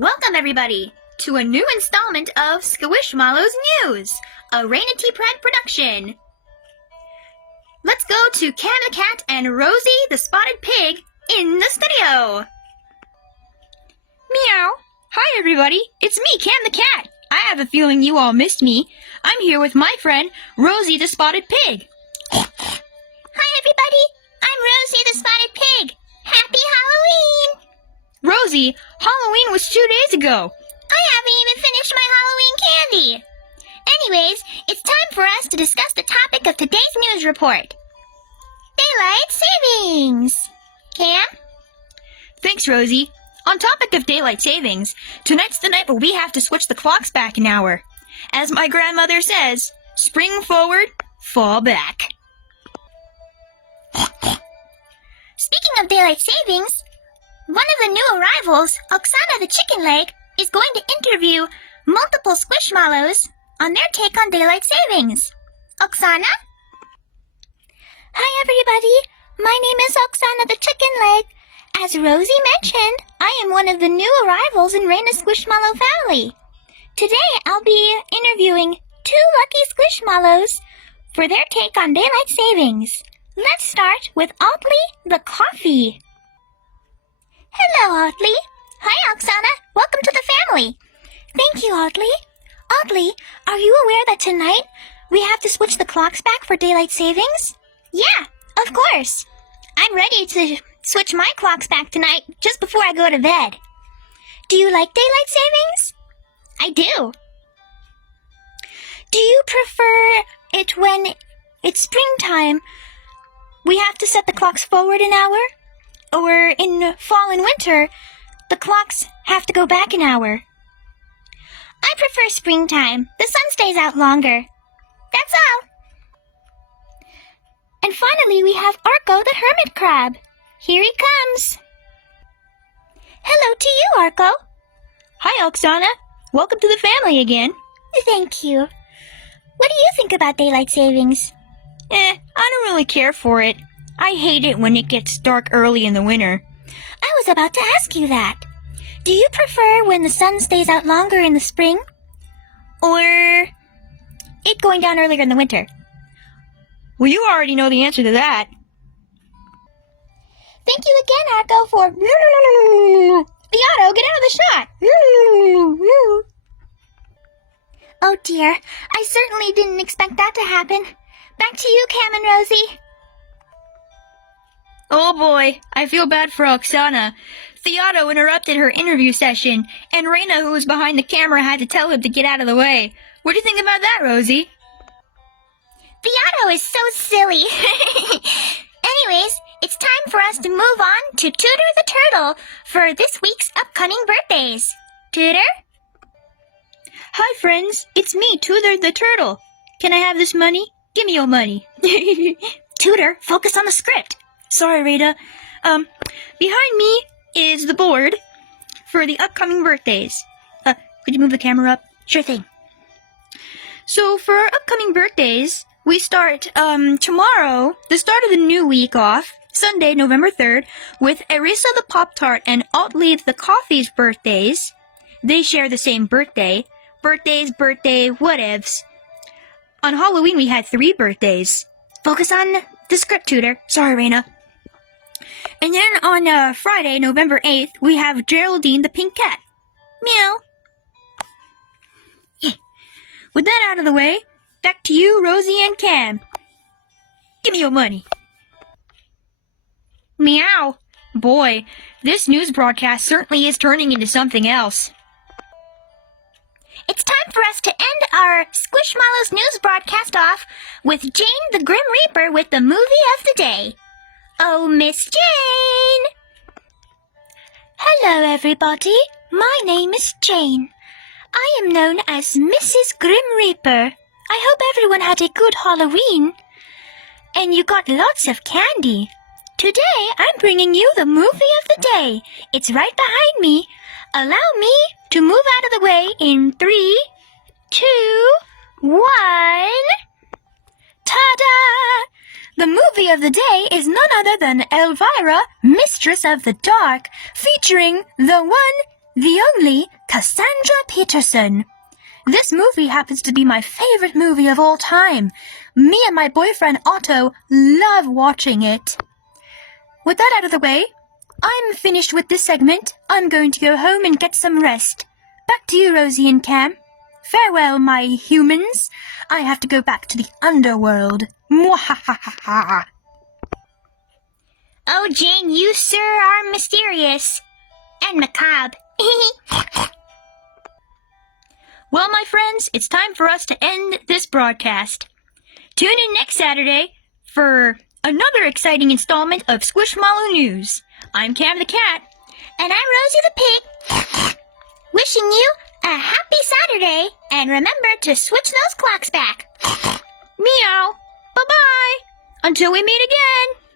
Welcome, everybody, to a new installment of Squishmallows News, a Raina T. Pratt production. Let's go to Cam the Cat and Rosie the Spotted Pig in the studio. Meow. Hi, everybody. It's me, Cam the Cat. I have a feeling you all missed me. I'm here with my friend, Rosie the Spotted Pig. Hi, everybody. I'm Rosie the Spotted Pig. Happy Halloween! Rosie, Halloween was 2 days ago. I haven't even finished my Halloween candy. Anyways, it's time for us to discuss the topic of today's news report. Daylight savings. Cam? Thanks, Rosie. On topic of daylight savings, tonight's the night where we have to switch the clocks back an hour. As my grandmother says, spring forward, fall back. Speaking of daylight savings, one of the new arrivals, Oksana the chicken leg, is going to interview multiple Squishmallows on their take on daylight savings. Oksana? Hi, everybody. My name is Oksana the chicken leg. As Rosie mentioned, I am one of the new arrivals in Raina's Squishmallow family. Today, I'll be interviewing 2 lucky Squishmallows for their take on daylight savings. Let's start with Oddly the Coffee. Hello, Oddly. Hi, Oksana. Welcome to the family. Thank you, Oddly. Oddly, are you aware that tonight we have to switch the clocks back for daylight savings? Yeah, of course. I'm ready to switch my clocks back tonight just before I go to bed. Do you like daylight savings? I do. Do you prefer it when it's springtime? We have to set the clocks forward an hour? Or in fall and winter, the clocks have to go back an hour? I prefer springtime. The sun stays out longer. That's all. And finally, we have Arco the hermit crab. Here he comes. Hello to you, Arco. Hi, Oksana. Welcome to the family again. Thank you. What do you think about daylight savings? I don't really care for it. I hate it when it gets dark early in the winter. I was about to ask you that. Do you prefer when the sun stays out longer in the spring? Or it going down earlier in the winter? Well, you already know the answer to that. Thank you again, Arco, for... Theotto, get out of the shot! Oh dear, I certainly didn't expect that to happen. Back to you, Cam and Rosie. Oh boy, I feel bad for Oksana. Theotto interrupted her interview session, and Raina, who was behind the camera, had to tell him to get out of the way. What do you think about that, Rosie? Theotto is so silly. Anyways, it's time for us to move on to Tudor the Turtle for this week's upcoming birthdays. Tudor? Hi, friends. It's me, Tudor the Turtle. Can I have this money? Give me your money. Tudor, focus on the script. Sorry, Rita. Behind me is the board for the upcoming birthdays. Could you move the camera up? Sure thing. So, for our upcoming birthdays, we start, tomorrow, the start of the new week off, Sunday, November 3rd, with Arisa the Pop-Tart and Oddly the Coffee's birthdays. They share the same birthday. Birthday, whatevs. On Halloween, we had 3 birthdays. Focus on the script, Tudor. Sorry, Raina. And then on Friday, November 8th, we have Geraldine the Pink Cat. Meow. With that out of the way, back to you, Rosie and Cam. Give me your money. Meow. Boy, this news broadcast certainly is turning into something else. It's time for us to end our Squishmallows news broadcast off with Jane the Grim Reaper with the movie of the day. Oh, Miss Jane! Hello, everybody. My name is Jane. I am known as Mrs. Grim Reaper. I hope everyone had a good Halloween. And you got lots of candy. Today, I'm bringing you the movie of the day. It's right behind me. Allow me to move out of the way in 3, 2, 1. Ta-da! The movie of the day is none other than Elvira, Mistress of the Dark, featuring the one, the only Cassandra Peterson. This movie happens to be my favorite movie of all time. Me and my boyfriend Otto love watching it. With that out of the way, I'm finished with this segment. I'm going to go home and get some rest. Back to you, Rosie and Cam. Farewell, my humans. I have to go back to the underworld. Mwahahaha. Oh, Jane, you, sir, are mysterious. And macabre. Well, my friends, it's time for us to end this broadcast. Tune in next Saturday for another exciting installment of Squishmallow News. I'm Cam the Cat. And I'm Rosie the Pig. Wishing you a happy Saturday, and remember to switch those clocks back. Meow. Bye-bye. Until we meet again.